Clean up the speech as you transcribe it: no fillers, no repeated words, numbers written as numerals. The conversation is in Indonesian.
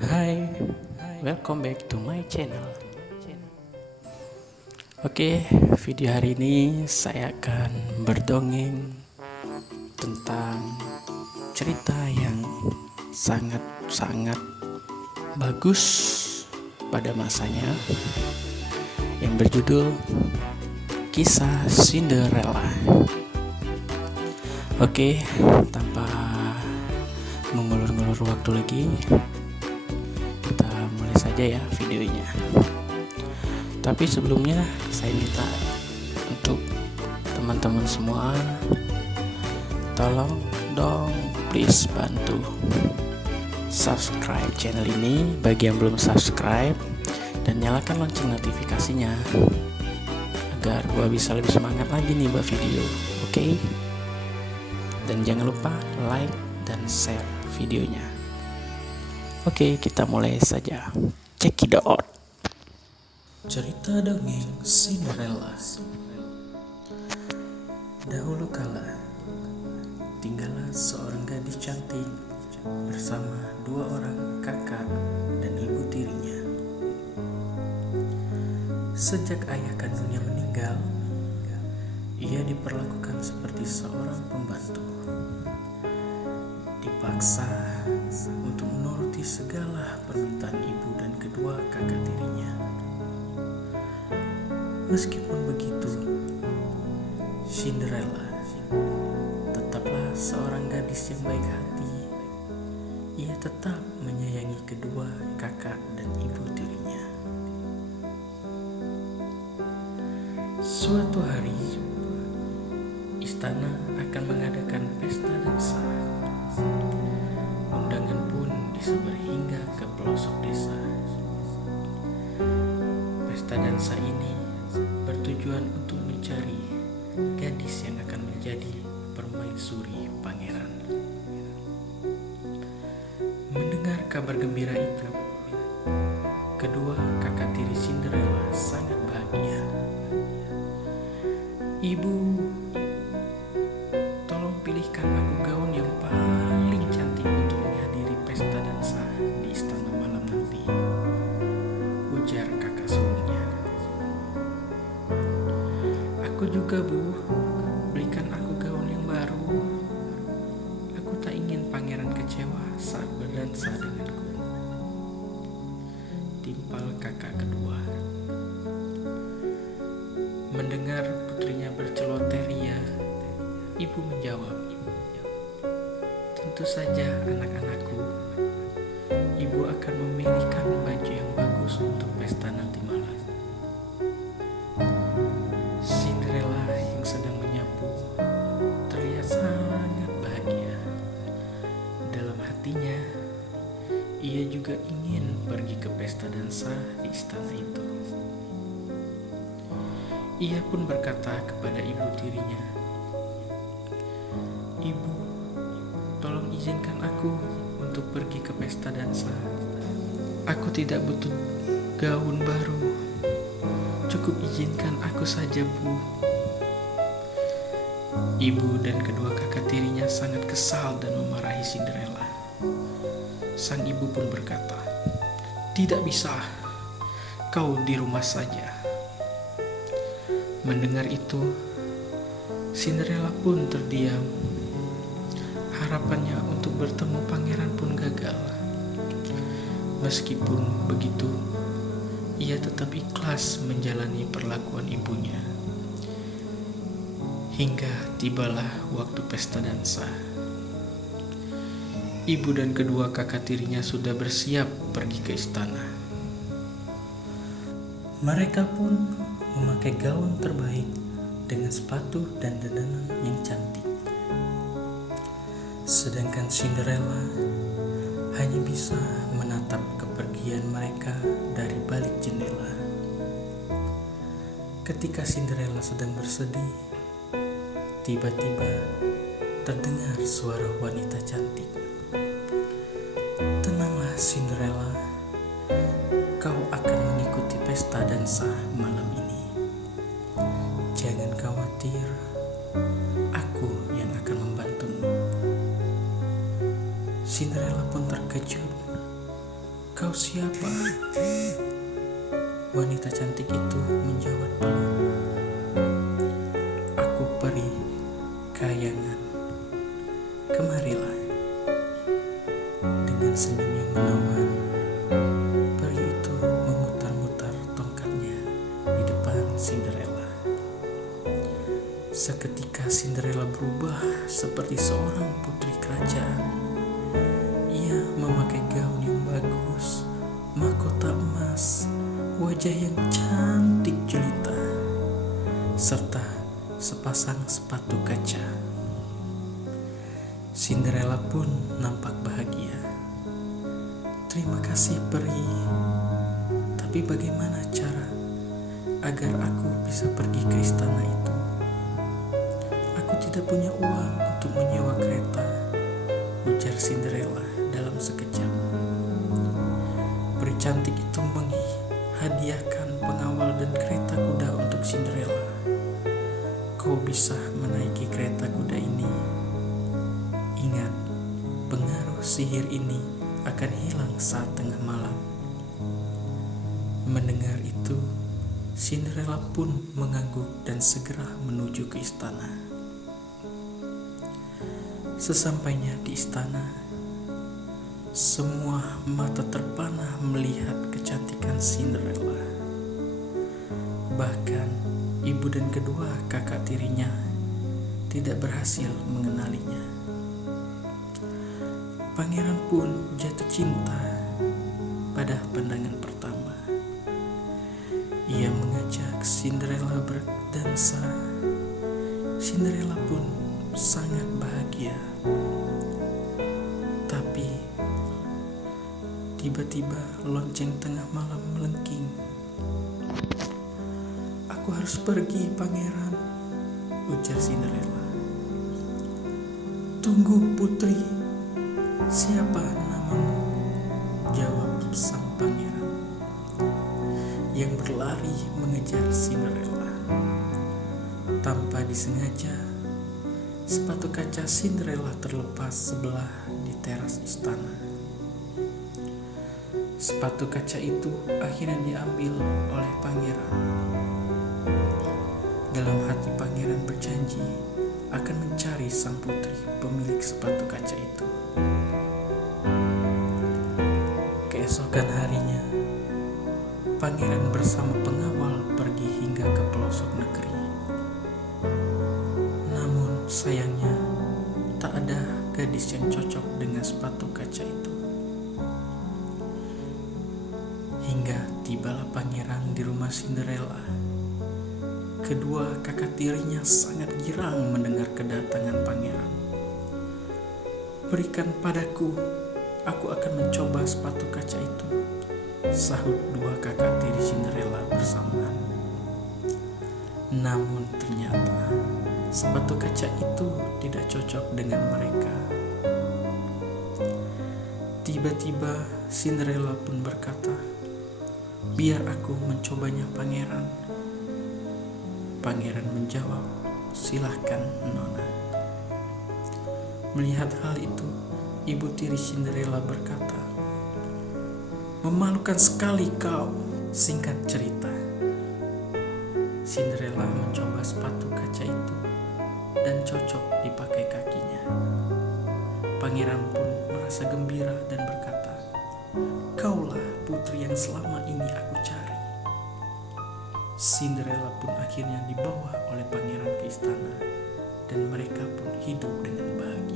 Hai, welcome back to my channel. Oke, video hari ini saya akan berdongeng tentang cerita yang sangat-sangat bagus pada masanya yang berjudul Kisah Cinderella. Oke, tanpa mengulur-ngulur waktu lagi, kita mulai saja ya videonya. Tapi sebelumnya saya minta untuk teman-teman semua, tolong dong please bantu subscribe channel ini bagi yang belum subscribe, dan nyalakan lonceng notifikasinya agar gua bisa lebih semangat lagi nih buat video. Oke? Dan jangan lupa like dan share videonya. Oke, kita mulai saja. Check it out. Cerita dongeng Cinderella. Dahulu kala, tinggallah seorang gadis cantik bersama dua orang kakak dan ibu tirinya. Sejak ayah kandungnya meninggal, ia diperlakukan seperti seorang pembantu. Dipaksa untuk menuruti segala permintaan ibu dan kedua kakak tirinya. Meskipun begitu, Cinderella tetaplah seorang gadis yang baik hati. Ia tetap menyayangi kedua kakak dan ibu tirinya. Suatu hari, istana akan mengadakan pesta dansa. Undangan pun disebar hingga ke pelosok desa. Pesta dansa ini bertujuan untuk mencari gadis yang akan menjadi permaisuri pangeran. Mendengar kabar gembira itu, kedua kakak tiri Cinderella sangat bahagia. Ibu, tolong pilihkan aku gaun yang paling cantik untuk menghadiri pesta dansa di istana malam nanti, ujar kakak sulungnya. Aku juga, Bu, belikan aku gaun yang baru. Aku tak ingin pangeran kecewa saat berdansa denganku, timpal kakak kedua. Mendengar putrinya berceloteh ria, ibu menjawab, tentu saja anak-anakku, ibu akan memilihkan baju yang bagus untuk pesta nanti malam. Cinderella yang sedang menyapu terlihat sangat bahagia. Dalam hatinya, ia juga ingin pergi ke pesta dansa di istana itu. Ia pun berkata kepada ibu tirinya, "Ibu, tolong izinkan aku untuk pergi ke pesta dansa. Aku tidak butuh gaun baru. Cukup izinkan aku saja, Bu." Ibu dan kedua kakak tirinya sangat kesal dan memarahi Cinderella. Sang ibu pun berkata, "Tidak bisa, kau di rumah saja." Mendengar itu, Cinderella pun terdiam. Harapannya untuk bertemu pangeran pun gagal. Meskipun begitu, ia tetap ikhlas menjalani perlakuan ibunya. Hingga tibalah waktu pesta dansa. Ibu dan kedua kakak tirinya sudah bersiap pergi ke istana. Mereka pun memakai gaun terbaik dengan sepatu dan dandanan yang cantik. Sedangkan Cinderella hanya bisa menatap kepergian mereka dari balik jendela. Ketika Cinderella sedang bersedih, tiba-tiba terdengar suara wanita cantik. "Tenanglah Cinderella, kau akan mengikuti pesta dansa malam ini. Jangan khawatir, aku yang akan membantumu." Cinderella pun terkejut "Kau siapa?" Wanita cantik itu menjawab pelan, "Aku peri kayangan. Kemarilah." Dengan senyum yang menawan, peri itu memutar-mutar tongkatnya di depan Cinderella. Seketika Cinderella berubah seperti seorang putri kerajaan. Ia memakai gaun yang bagus, mahkota emas, wajah yang cantik jelita, serta sepasang sepatu kaca. Cinderella pun nampak bahagia. "Terima kasih peri, tapi bagaimana cara agar aku bisa pergi ke istana itu? Aku tidak punya uang untuk menyewa kereta," ujar Cinderella dalam sekejap. Peri cantik itu menghadiahkan pengawal dan kereta kuda untuk Cinderella. "Kau bisa menaiki kereta kuda ini. Ingat, pengaruh sihir ini akan hilang saat tengah malam." Mendengar itu, Cinderella pun mengangguk dan segera menuju ke istana. Sesampainya di istana, semua mata terpana melihat kecantikan Cinderella. Bahkan ibu dan kedua kakak tirinya tidak berhasil mengenalinya. Pangeran pun jatuh cinta pada pandangan pertama. Ia mengajak Cinderella berdansa. Cinderella pun sangat bahagia. Tapi tiba-tiba lonceng tengah malam melengking. "Aku harus pergi, pangeran," ujar Cinderella. "Tunggu, putri. Siapa namamu?" jawab sang pangeran yang berlari mengejar Cinderella. Tanpa disengaja, sepatu kaca Cinderella terlepas sebelah di teras istana. Sepatu kaca itu akhirnya diambil oleh pangeran. Dalam hati pangeran berjanji akan mencari sang putri pemilik sepatu kaca itu. Keesokan harinya, pangeran bersama pengawal pergi hingga ke pelosok negeri. Namun sayangnya, tak ada gadis yang cocok dengan sepatu kaca itu. Hingga tibalah pangeran di rumah Cinderella. Kedua kakak tirinya sangat girang mendengar kedatangan pangeran. "Berikan padaku, aku akan mencoba sepatu kaca itu," sahut dua kakak tiri Cinderella bersamaan. Namun ternyata sepatu kaca itu tidak cocok dengan mereka. Tiba-tiba Cinderella pun berkata, "Biar aku mencobanya, pangeran." Pangeran menjawab, "Silahkan, Nona." Melihat hal itu, ibu tiri Cinderella berkata, "Memalukan sekali kau." Singkat cerita, Cinderella mencoba sepatu kaca itu dan cocok dipakai kakinya. Pangeran pun merasa gembira dan berkata, "Kaulah putri yang selama ini aku cari." Cinderella pun akhirnya dibawa oleh pangeran ke istana dan mereka pun hidup dengan bahagia.